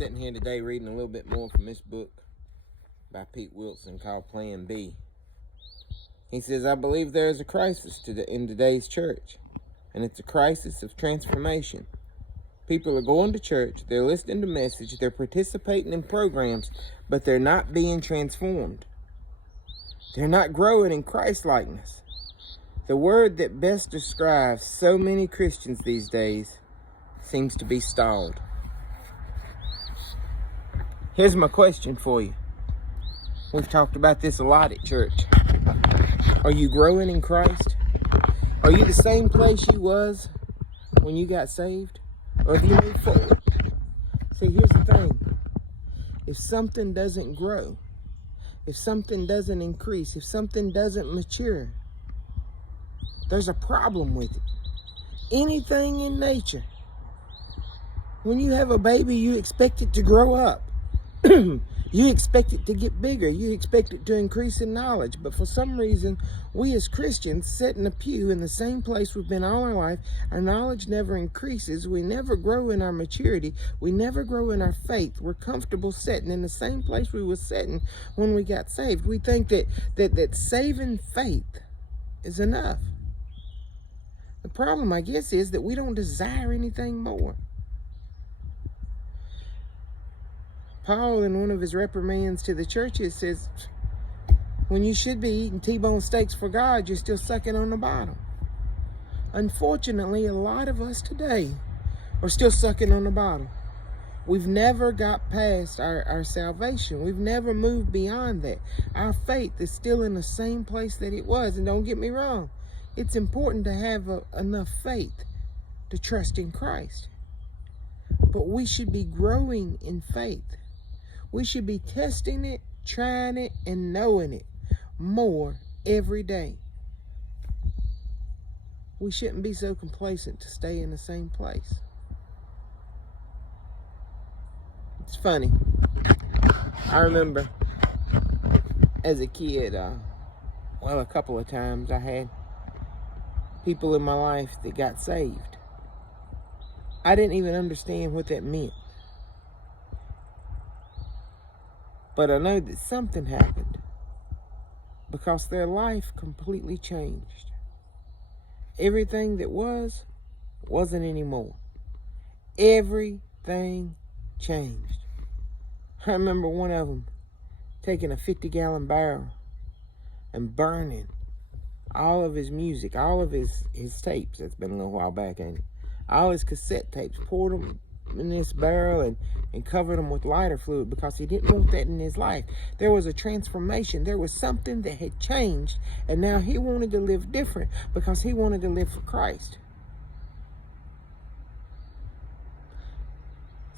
sitting here today reading a little bit more from this book by Pete Wilson called Plan B. He says, I believe there is a crisis in today's church, and it's a crisis of transformation. People are going to church, they're listening to message, they're participating in programs, but they're not being transformed. They're not growing in Christ-likeness. The word that best describes so many Christians these days seems to be stalled. Here's my question for you. We've talked about this a lot at church. Are you growing in Christ? Are you the same place you was when you got saved? Or have you moved forward? See, here's the thing. If something doesn't grow, if something doesn't increase, if something doesn't mature, there's a problem with it. Anything in nature, when you have a baby, you expect it to grow up. You expect it to get bigger. You expect it to increase in knowledge. But for some reason, we as Christians sit in a pew in the same place we've been all our life. Our knowledge never increases. We never grow in our maturity. We never grow in our faith. We're comfortable sitting in the same place we were sitting when we got saved. We think that saving faith is enough. The problem, I guess, is that we don't desire anything more. Paul, in one of his reprimands to the churches, says, when you should be eating T-bone steaks for God, you're still sucking on the bottom. Unfortunately, a lot of us today are still sucking on the bottom. We've never got past our salvation. We've never moved beyond that. Our faith is still in the same place that it was. And don't get me wrong, it's important to have enough faith to trust in Christ. But we should be growing in faith. We should be testing it, trying it, and knowing it more every day. We shouldn't be so complacent to stay in the same place. It's funny. I remember as a kid, a couple of times I had people in my life that got saved. I didn't even understand what that meant. But I know that something happened because their life completely changed. Everything that wasn't anymore. Everything changed. I remember one of them taking a 50-gallon barrel and burning all of his music, all of his tapes. That's been a little while back, ain't it? All his cassette tapes, poured them in this barrel and covered them with lighter fluid because he didn't want that in his life. There was a transformation. There was something that had changed, and now he wanted to live different because he wanted to live for Christ.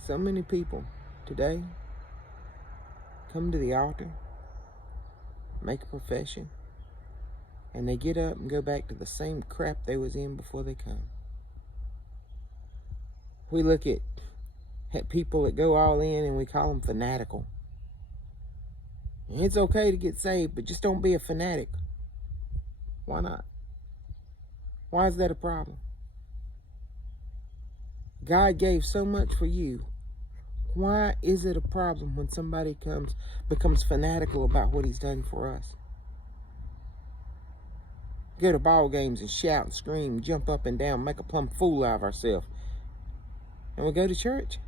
So many people today come to the altar, make a profession, and they get up and go back to the same crap they was in before they come. We look at people that go all in and we call them fanatical. And it's okay to get saved, but just don't be a fanatic. Why not? Why is that a problem? God gave so much for you. Why is it a problem when somebody becomes fanatical about what he's done for us? Go to ball games and shout and scream, jump up and down, make a plumb fool out of ourselves. And we go to church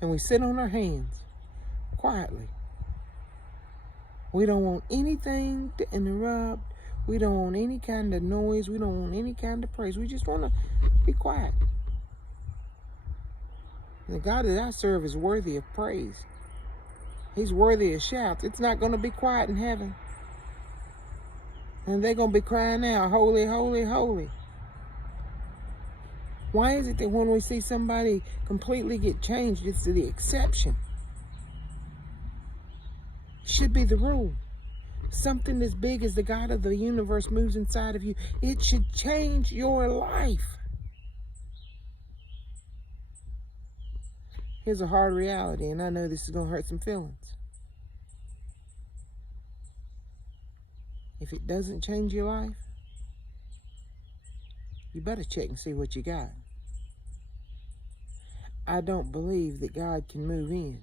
and we sit on our hands quietly. We don't want anything to interrupt. We don't want any kind of noise. We don't want any kind of praise. We just want to be quiet. And the God that I serve is worthy of praise. He's worthy of shouts. It's not going to be quiet in heaven. And they're going to be crying out, holy, holy, holy. Why is it that when we see somebody completely get changed, it's the exception? It should be the rule. Something as big as the God of the universe moves inside of you. It should change your life. Here's a hard reality, and I know this is going to hurt some feelings. If it doesn't change your life, you better check and see what you got. I don't believe that God can move in,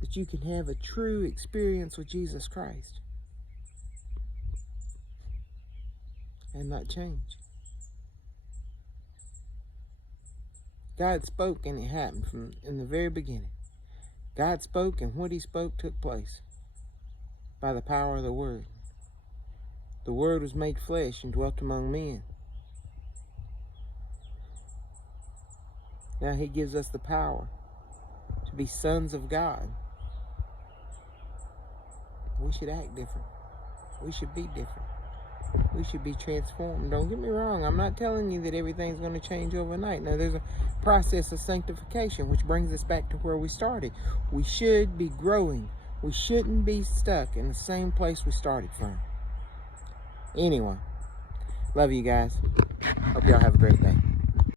that you can have a true experience with Jesus Christ and not change. God spoke and it happened from in the very beginning. God spoke and what he spoke took place by the power of the Word. The Word was made flesh and dwelt among men. Now he gives us the power to be sons of God. We should act different. We should be different. We should be transformed. Don't get me wrong. I'm not telling you that everything's going to change overnight. Now, there's a process of sanctification, which brings us back to where we started. We should be growing. We shouldn't be stuck in the same place we started from. Anyway, love you guys. Hope y'all have a great day.